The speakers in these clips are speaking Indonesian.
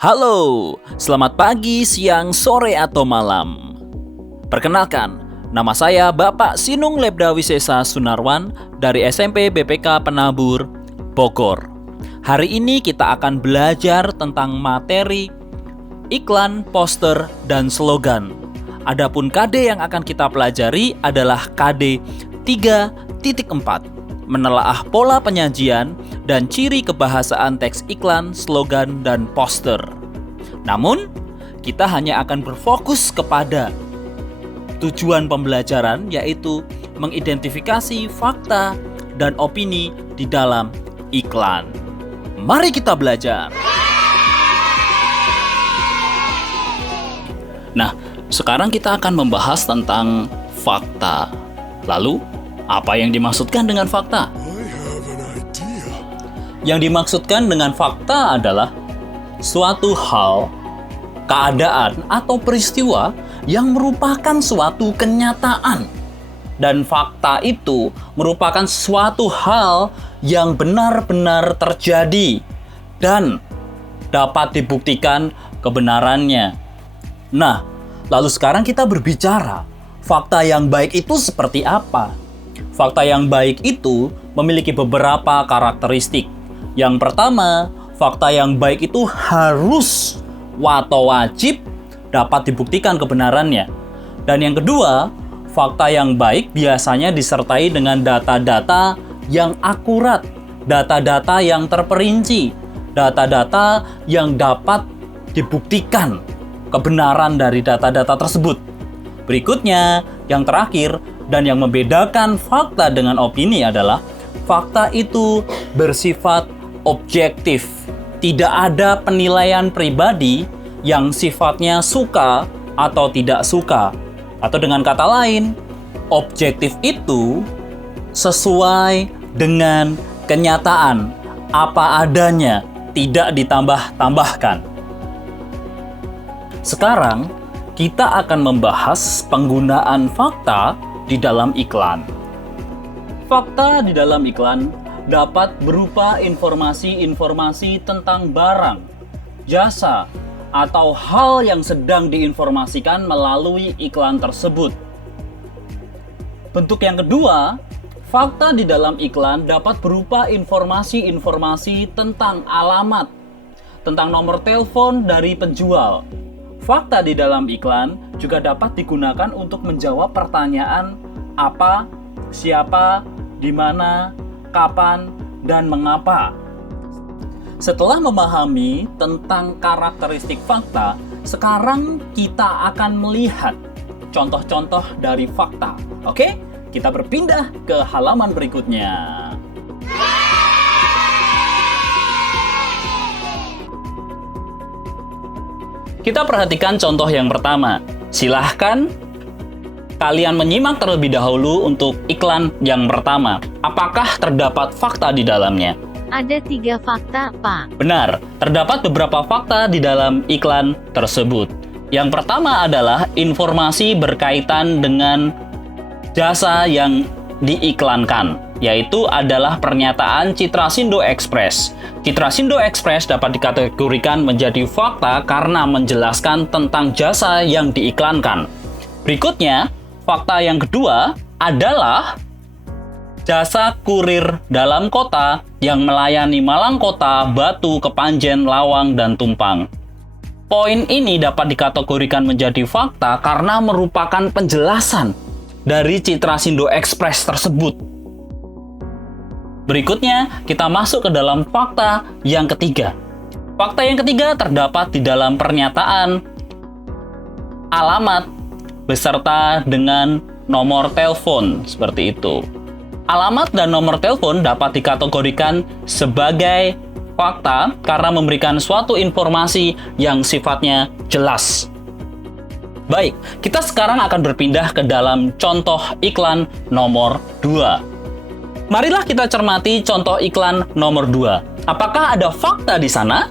Halo, selamat pagi, siang, sore, atau malam. Perkenalkan, nama saya Bapak Sinung Lebda Wisesa Sunarwan dari SMP BPK Penabur, Bogor. Hari ini kita akan belajar tentang materi iklan, poster, dan slogan. Adapun KD yang akan kita pelajari adalah KD 3.4, menelaah pola penyajian dan ciri kebahasaan teks iklan, slogan, dan poster. Namun, kita hanya akan berfokus kepada tujuan pembelajaran, yaitu mengidentifikasi fakta dan opini di dalam iklan. Mari kita belajar. Nah, sekarang kita akan membahas tentang fakta. Lalu, apa yang dimaksudkan dengan fakta? Yang dimaksudkan dengan fakta adalah suatu hal, keadaan, atau peristiwa yang merupakan suatu kenyataan. Dan fakta itu merupakan suatu hal yang benar-benar terjadi dan dapat dibuktikan kebenarannya. Nah, lalu sekarang kita berbicara, fakta yang baik itu seperti apa? Fakta yang baik itu memiliki beberapa karakteristik. Yang pertama, fakta yang baik itu harus atau wajib dapat dibuktikan kebenarannya. Dan yang kedua, fakta yang baik biasanya disertai dengan data-data yang akurat, data-data yang terperinci, data-data yang dapat dibuktikan kebenaran dari data-data tersebut. Berikutnya, yang terakhir dan yang membedakan fakta dengan opini adalah fakta itu bersifat objektif. Tidak ada penilaian pribadi yang sifatnya suka atau tidak suka. Atau dengan kata lain, objektif itu sesuai dengan kenyataan, apa adanya, tidak ditambah-tambahkan. Sekarang, kita akan membahas penggunaan fakta di dalam iklan. Fakta di dalam iklan dapat berupa informasi-informasi tentang barang, jasa, atau hal yang sedang diinformasikan melalui iklan tersebut. Bentuk yang kedua, fakta di dalam iklan dapat berupa informasi-informasi tentang alamat, tentang nomor telepon dari penjual. Fakta di dalam iklan juga dapat digunakan untuk menjawab pertanyaan apa, siapa, di mana, kapan, dan mengapa. Setelah memahami tentang karakteristik fakta, sekarang kita akan melihat contoh-contoh dari fakta. Oke, kita berpindah ke halaman berikutnya. Kita perhatikan contoh yang pertama. Silahkan kalian menyimak terlebih dahulu untuk iklan yang pertama. Apakah terdapat fakta di dalamnya? Ada 3 fakta, Pak. Benar, terdapat beberapa fakta di dalam iklan tersebut. Yang pertama adalah informasi berkaitan dengan jasa yang diiklankan, yaitu adalah pernyataan Citrasindo Express. Citrasindo Express dapat dikategorikan menjadi fakta karena menjelaskan tentang jasa yang diiklankan. Berikutnya, fakta yang kedua adalah jasa kurir dalam kota yang melayani Malang Kota, Batu, Kepanjen, Lawang, dan Tumpang. Poin ini dapat dikategorikan menjadi fakta karena merupakan penjelasan dari Citrasindo Express tersebut. Berikutnya, kita masuk ke dalam fakta yang ketiga. Fakta yang ketiga terdapat di dalam pernyataan alamat beserta dengan nomor telepon, seperti itu. Alamat dan nomor telepon dapat dikategorikan sebagai fakta karena memberikan suatu informasi yang sifatnya jelas. Baik, kita sekarang akan berpindah ke dalam contoh iklan nomor 2. Marilah kita cermati contoh iklan nomor 2. Apakah ada fakta di sana?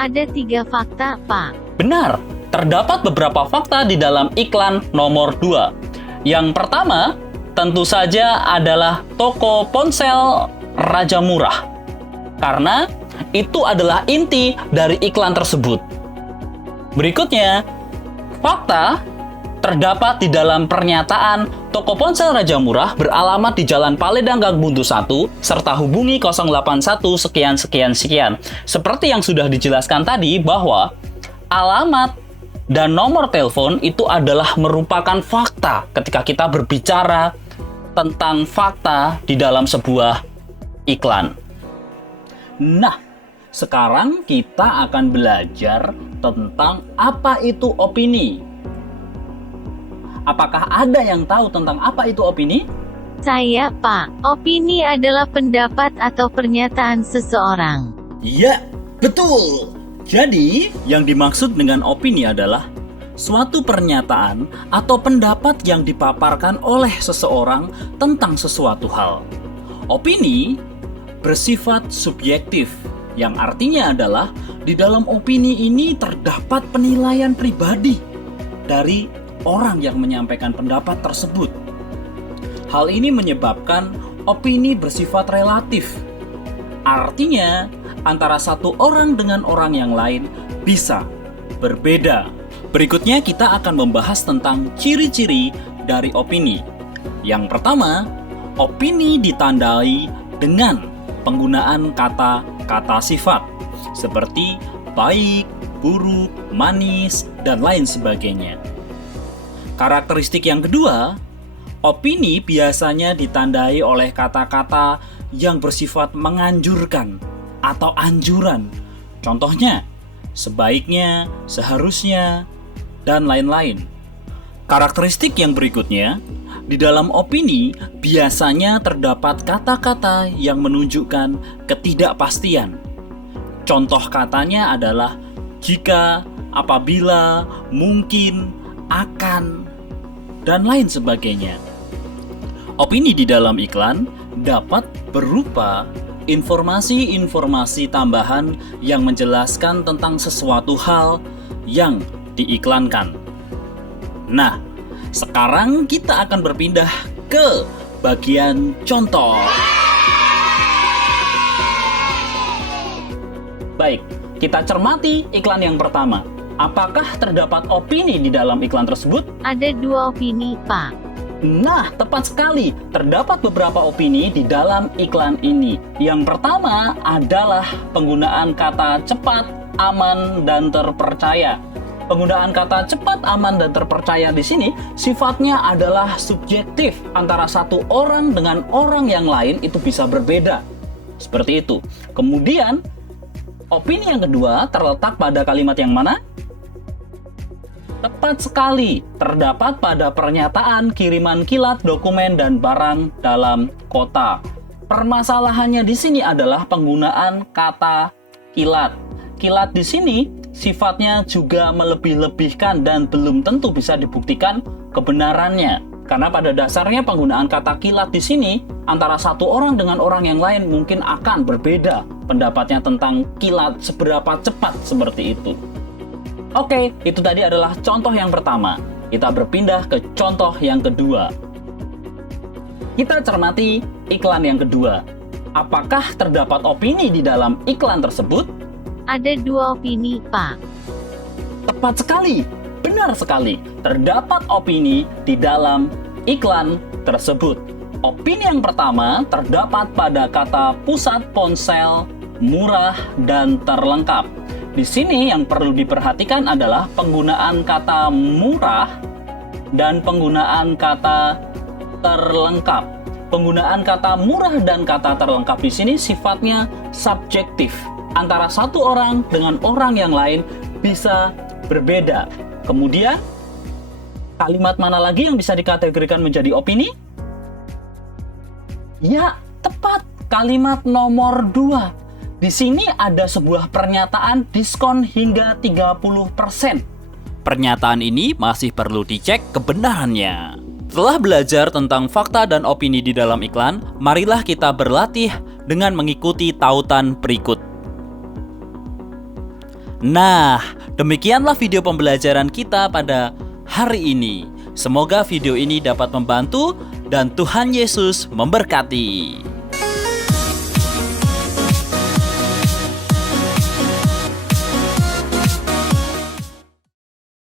Ada 3 fakta, Pak. Benar, terdapat beberapa fakta di dalam iklan nomor 2. Yang pertama, tentu saja adalah toko ponsel Raja Murah. Karena itu adalah inti dari iklan tersebut. Berikutnya, fakta terdapat di dalam pernyataan toko ponsel Raja Murah beralamat di Jalan Paledang Gang Buntu 1 serta hubungi 081 sekian sekian sekian. Seperti yang sudah dijelaskan tadi bahwa alamat dan nomor telepon itu adalah merupakan fakta ketika kita berbicara tentang fakta di dalam sebuah iklan. Nah, sekarang kita akan belajar tentang apa itu opini. Apakah ada yang tahu tentang apa itu opini? Saya, Pak. Opini adalah pendapat atau pernyataan seseorang. Iya, betul. Jadi, yang dimaksud dengan opini adalah suatu pernyataan atau pendapat yang dipaparkan oleh seseorang tentang sesuatu hal. Opini bersifat subjektif, yang artinya adalah di dalam opini ini terdapat penilaian pribadi dari orang yang menyampaikan pendapat tersebut. Hal ini menyebabkan opini bersifat relatif. Artinya, antara satu orang dengan orang yang lain bisa berbeda. Berikutnya kita akan membahas tentang ciri-ciri dari opini. Yang pertama, opini ditandai dengan penggunaan kata-kata sifat seperti baik, buruk, manis, dan lain sebagainya. Karakteristik yang kedua, opini biasanya ditandai oleh kata-kata yang bersifat menganjurkan atau anjuran. Contohnya, sebaiknya, seharusnya, dan lain-lain. Karakteristik yang berikutnya, di dalam opini biasanya terdapat kata-kata yang menunjukkan ketidakpastian. Contoh katanya adalah jika, apabila, mungkin, akan, dan lain sebagainya. Opini di dalam iklan dapat berupa informasi-informasi tambahan yang menjelaskan tentang sesuatu hal yang diiklankan. Nah, sekarang kita akan berpindah ke bagian contoh. Baik, kita cermati iklan yang pertama. Apakah terdapat opini di dalam iklan tersebut? Ada 2 opini, Pak. Nah, tepat sekali. Terdapat beberapa opini di dalam iklan ini. Yang pertama adalah penggunaan kata cepat, aman, dan terpercaya. Penggunaan kata cepat, aman, dan terpercaya di sini sifatnya adalah subjektif. Antara satu orang dengan orang yang lain itu bisa berbeda. Seperti itu. Kemudian, opini yang kedua terletak pada kalimat yang mana? Tepat sekali, terdapat pada pernyataan kiriman kilat dokumen dan barang dalam kota. Permasalahannya di sini adalah penggunaan kata kilat. Kilat di sini sifatnya juga melebih-lebihkan dan belum tentu bisa dibuktikan kebenarannya. Karena pada dasarnya penggunaan kata kilat di sini antara satu orang dengan orang yang lain mungkin akan berbeda pendapatnya tentang kilat seberapa cepat seperti itu. Oke, itu tadi adalah contoh yang pertama. Kita berpindah ke contoh yang kedua. Kita cermati iklan yang kedua. Apakah terdapat opini di dalam iklan tersebut? Ada 2 opini, Pak. Tepat sekali, benar sekali. Terdapat opini di dalam iklan tersebut. Opini yang pertama terdapat pada kata pusat ponsel, murah, dan terlengkap. Di sini yang perlu diperhatikan adalah penggunaan kata murah dan penggunaan kata terlengkap. Penggunaan kata murah dan kata terlengkap di sini sifatnya subjektif. Antara satu orang dengan orang yang lain bisa berbeda. Kemudian, kalimat mana lagi yang bisa dikategorikan menjadi opini? Ya, tepat. Kalimat nomor 2. Di sini ada sebuah pernyataan diskon hingga 30%. Pernyataan ini masih perlu dicek kebenarannya. Setelah belajar tentang fakta dan opini di dalam iklan, marilah kita berlatih dengan mengikuti tautan berikut. Nah, demikianlah video pembelajaran kita pada hari ini. Semoga video ini dapat membantu dan Tuhan Yesus memberkati.